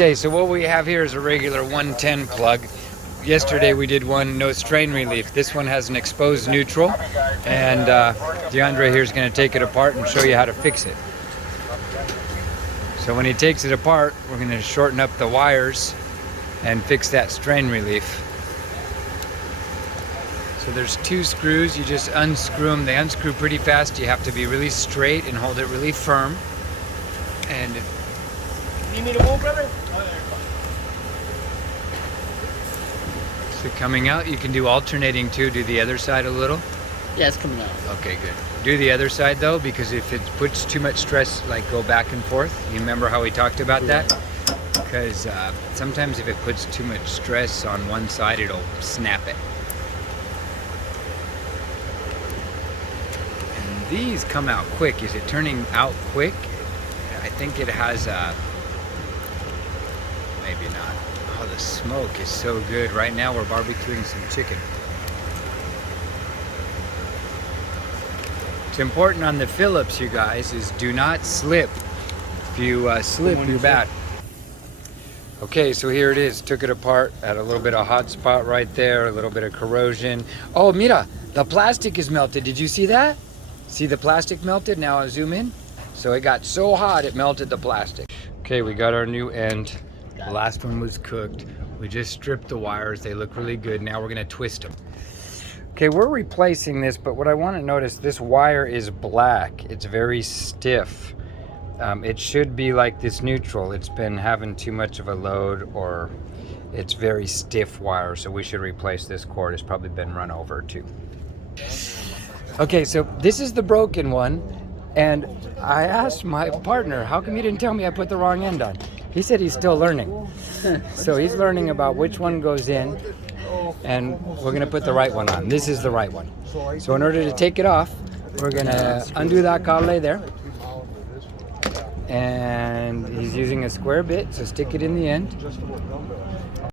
Okay, so what we have here is a regular 110 plug. Yesterday we did one no strain relief. This one has an exposed neutral, and DeAndre here is going to take it apart and show you how to fix it. So when he takes it apart, we're going to shorten up the wires and fix that strain relief. So there's two screws. You just unscrew them. They unscrew pretty fast. You have to be really straight and hold it really firm. And you need a move, brother? So coming out, you can do alternating too. Do the other side a little. Yeah, it's coming out. Okay, good. Do the other side though, because if it puts too much stress, like go back and forth. You remember how we talked about that? Because sometimes if it puts too much stress on one side, it'll snap it. And these come out quick. Is it turning out quick? I think it has maybe not. Oh, the smoke is so good. Right now we're barbecuing some chicken. It's important on the Phillips, you guys, is do not slip. If you slip, you're bad. Okay, so here it is. Took it apart. Had a little bit of hot spot right there, a little bit of corrosion. Oh, mira, the plastic is melted. Did you see that? See the plastic melted? Now I'll zoom in. So it got so hot it melted the plastic. Okay, we got our new end. The last one was cooked. We just stripped the wires. They look really good. Now we're gonna twist them. Okay, we're replacing this, but what I want to notice, this wire is black. It's very stiff. It should be like this neutral. It's been having too much of a load, or it's very stiff wire, so we should replace this cord. It's probably been run over too. Okay, so this is the broken one, and I asked my partner, how come you didn't tell me I put the wrong end on? He said he's still learning. So he's learning about which one goes in, and we're gonna put the right one on. This is the right one. So in order to take it off, we're gonna undo that cable there. And he's using a square bit, so stick it in the end.